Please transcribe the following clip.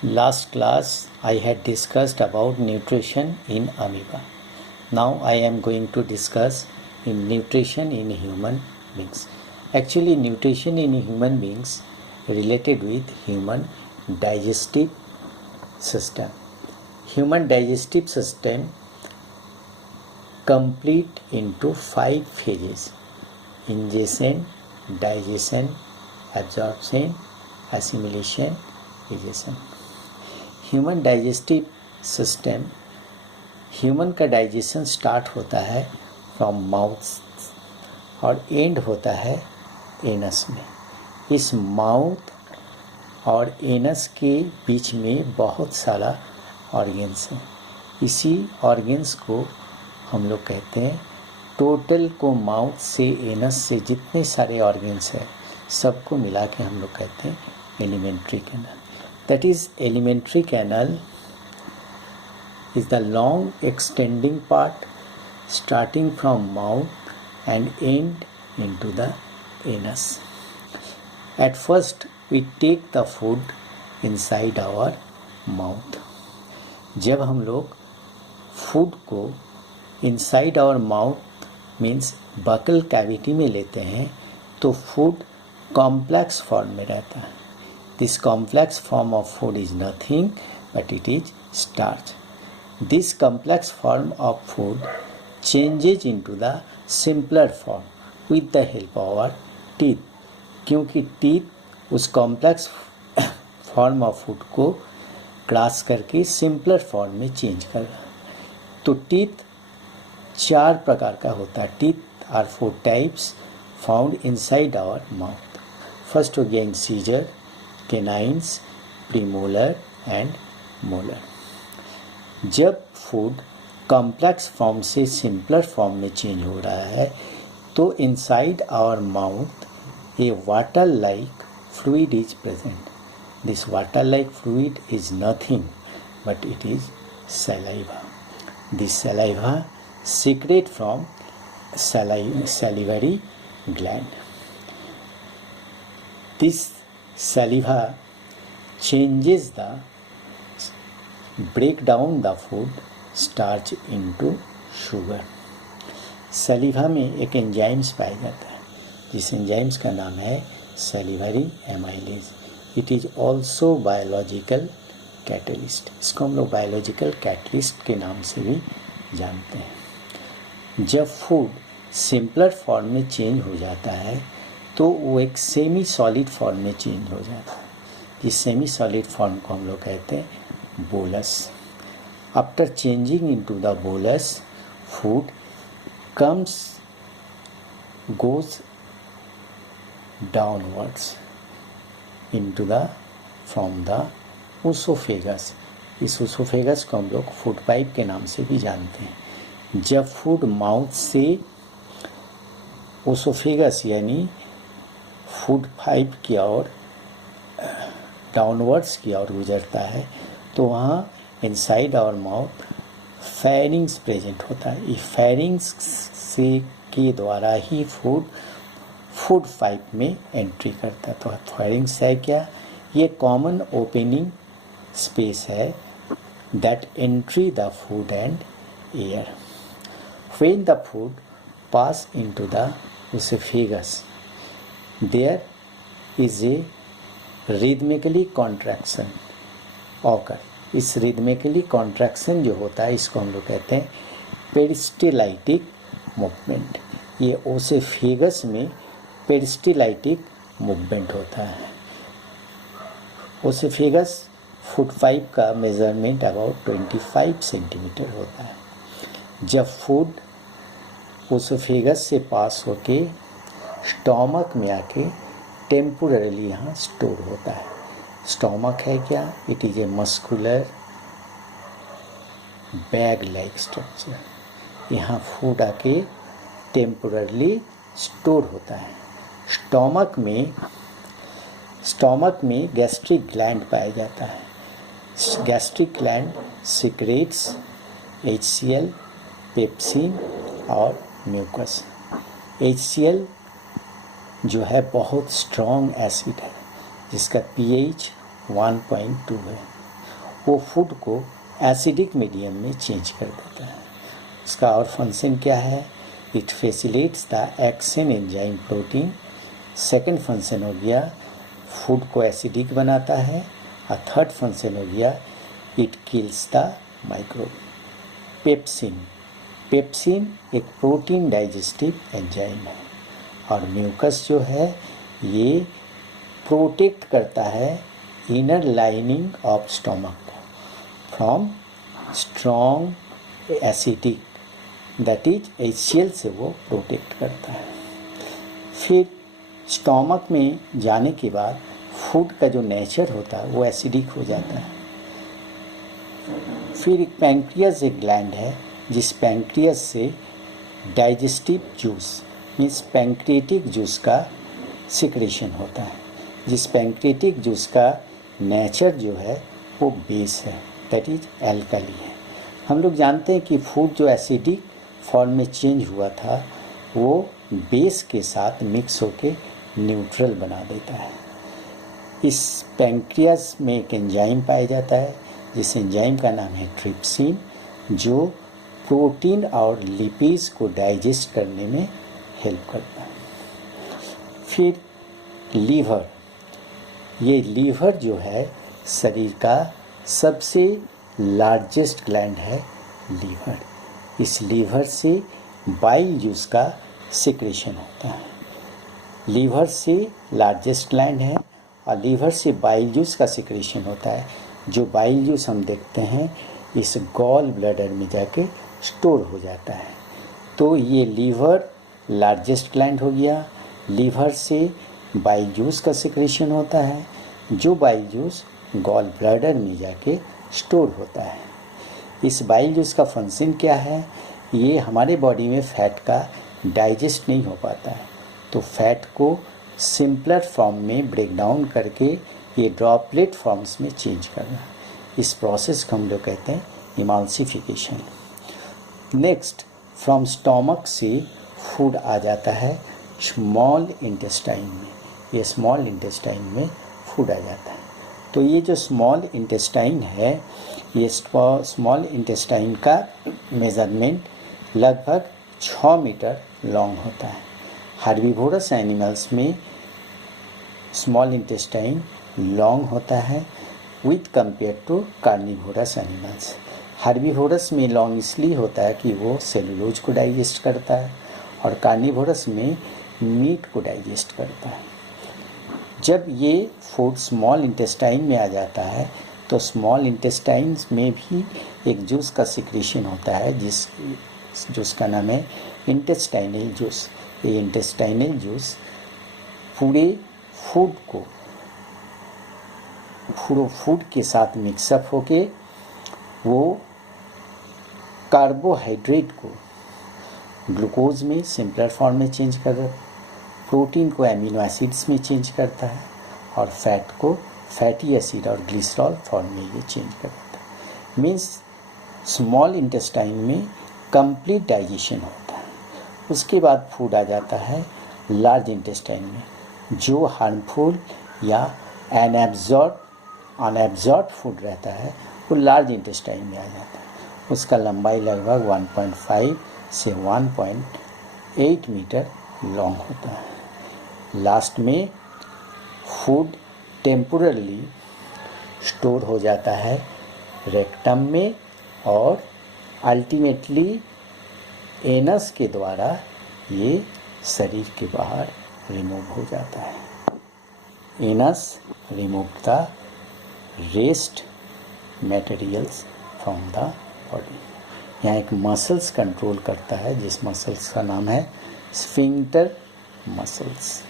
Last class I had discussed about nutrition in amoeba. Now I am going to discuss in nutrition in human beings. Actually, nutrition in human beings related with human digestive system. Human digestive system complete into 5 phases: ingestion, digestion, absorption, assimilation, digestion. Human digestive system, human का digestion start होता है from mouth और and होता है anus में. इस mouth और anus के बीच में बहुत सारा ऑर्गन्स हैं. इसी ऑर्गन्स को हम लोग कहते हैं, टोटल को माउथ से एनस से जितने सारे ऑर्गन्स हैं सबको मिला के हम लोग कहते हैं alimentary canal. That is, alimentary canal is the long extending part starting from mouth and end into the anus. At first we take the food inside our mouth. जब हम लोग फूड को inside our mouth means buccal cavity में लेते हैं तो food complex form में रहता है. This complex form of food is nothing but it is starch. This complex form of food changes into the simpler form with the help of our teeth. क्योंकि teeth उस complex form of food को cross करके simpler form में change कर रहा है. तो teeth 4 प्रकार का होता है. Teeth are 4 types found inside our mouth. First हो गया incisor, canines, premolar and molar. जब फूड कॉम्प्लेक्स फॉर्म से सिंपलर फॉर्म में चेंज हो रहा है तो inside our mouth a water like fluid is present. This water like fluid is nothing but it is saliva. This saliva secrete from salivary gland. This saliva changes the break down the food starch into sugar. सलीवा में एक enzymes पाया जाता है जिस enzymes का नाम है सलीवरी amylase. It is also biological catalyst. इसको हम लोग बायोलॉजिकल कैटलिस्ट के नाम से भी जानते हैं. जब फूड सिंपलर फॉर्म में चेंज हो जाता है तो वो एक सेमी सॉलिड फॉर्म में चेंज हो जाता है. इस सेमी सॉलिड फॉर्म को हम लोग कहते हैं bolus. After changing into the bolus, food goes downwards into the from the oesophagus. इस ओसोफेगस को हम लोग फूड पाइप के नाम से भी जानते हैं. जब फूड माउथ से ओसोफेगस यानी फूड पाइप की ओर डाउनवर्ड्स की ओर गुजरता है तो वहाँ inside our mouth pharynx present होता है. इस फेरिंग्स से के द्वारा ही फूड पाइप में एंट्री करता है. तो फेरिंग्स है क्या? ये कॉमन ओपनिंग स्पेस है that entry the food and air. When the food pass into the esophagus, there is a rhythmically contraction occur. इस rhythmically contraction जो होता है इसको हम लोग कहते हैं पेरिस्टाल्टिक मूवमेंट. ये ओसोफेगस में पेरिस्टाल्टिक मूवमेंट होता है. ओसोफेगस फूड पाइप का मेजरमेंट अबाउट 25 सेंटीमीटर होता है. जब फूड ओसोफेगस से पास होके स्टोमक में आके टेम्पोरली यहाँ स्टोर होता है. स्टोमक है क्या? It is a muscular bag like structure. यहाँ फूड आके टेम्पोरली स्टोर होता है. स्टोमक में गैस्ट्रिक ग्लैंड पाया जाता है. Gastric gland secretes HCl, pepsin और म्यूकस. HCl जो है बहुत स्ट्रॉन्ग एसिड है जिसका pH 1.2 है. वो फूड को एसिडिक मीडियम में चेंज कर देता है। उसका और फंक्शन क्या है? It facilitates the action enzyme protein. Second function हो गया फूड को एसिडिक बनाता है। और थर्ड फंक्शन हो गया it kills the microbe. Pepsin, pepsin एक प्रोटीन डाइजेस्टिव एंजाइम है। और म्यूकस जो है ये प्रोटेक्ट करता है इनर लाइनिंग ऑफ स्टोमक को from strong acidic, that is HCl से वो प्रोटेक्ट करता है। फिर स्टोमक में जाने के बाद फूड का जो नेचर होता है वो एसिडिक हो जाता है। फिर एक पैंक्रियास एक ग्लैंड है जिस पैंक्रियास से digestive juice means pancreatic juice का सिक्रेशन होता है। जिस पैंक्रियाटिक जूस का नेचर जो है वो बेस है, दैट इज एल्कली है। हम लोग जानते हैं कि फूड जो एसिडिक फॉर्म में चेंज हुआ था वो बेस के साथ मिक्स होके न्यूट्रल बना देता है। इस पैंक्रियास में एक एंजाइम पाया जाता है जिस एंजाइम का नाम है ट्रिप्सिन, जो प्रोटीन और लिपिड्स को डाइजेस्ट करने में हेल्प करता है। फिर लीवर, ये लीवर जो है शरीर का सबसे लार्जेस्ट ग्लैंड है लीवर। इस लीवर से बाइल जूस का सिक्रेशन होता है। लीवर से लार्जेस्ट ग्लैंड है और लीवर से बाइल जूस का सिक्रेशन होता है। जो बाइल जूस हम देखते हैं इस गॉल ब्लैडर में जाके स्टोर हो जाता है। तो ये लीवर लार्जेस्ट ग्लैंड हो गया। लीवर से बाइल जूस का सिक्रेशन होता है, जो बाइल जूस गॉल ब्लैडर में जाके स्टोर होता है। इस बाइल जूस का फंक्शन क्या है? ये हमारे बॉडी में फैट का डाइजेस्ट नहीं हो पाता है, तो फैट को सिंपलर फॉर्म में ब्रेक डाउन करके ये ड्रॉपलेट फॉर्म्स में चेंज करना। इस प्रोसेस को हम लोग कहते हैं इमाल्सिफिकेशन। नेक्स्ट, फ्रॉम स्टोमक से फूड आ जाता है स्मॉल इंटेस्टाइन में। ये स्मॉल इंटेस्टाइन में फूड आ जाता है। तो ये जो स्मॉल इंटेस्टाइन है, ये स्मॉल इंटेस्टाइन का मेजरमेंट लगभग 6 मीटर लॉन्ग होता है। हर्बीवोरस एनिमल्स में स्मॉल इंटेस्टाइन लॉन्ग होता है with compare to carnivorous animals. Herbivorous में लॉन्ग इसलिए होता है कि वो सेलुलोज को डाइजेस्ट करता है और कार्निवोरस में मीट को डाइजेस्ट करता है। जब ये फूड स्मॉल इंटेस्टाइन में आ जाता है तो स्मॉल इंटेस्टाइन में भी एक जूस का सिक्रेशन होता है जिस जूस का नाम है इंटेस्टाइनल जूस। ये इंटेस्टाइनल जूस पूरे फूड के साथ मिक्सअप होके वो कार्बोहाइड्रेट को ग्लूकोज में सिंपलर फॉर्म में चेंज कर देता है, प्रोटीन को एमिनो एसिड्स में चेंज करता है और फैट को फैटी एसिड और ग्लिसरॉल फॉर्म में ये चेंज कर देता है। मीन्स स्मॉल इंटेस्टाइन में कंप्लीट डाइजेशन होता है। उसके बाद फूड आ जाता है लार्ज इंटेस्टाइन में, जो हार्मफुल या अनएब्जॉर्ब फूड रहता है वो लार्ज इंटेस्टाइन में आ जाता है। उसका लंबाई लगभग 1.5 से 1.8 मीटर लॉन्ग होता है। लास्ट में फूड टेम्पोरली स्टोर हो जाता है रेक्टम में और अल्टीमेटली एनस के द्वारा ये शरीर के बाहर रिमूव हो जाता है। Anus remove the waste materials from the body. यहाँ एक मसल्स कंट्रोल करता है जिस मसल्स का नाम है स्फिंक्टर मसल्स।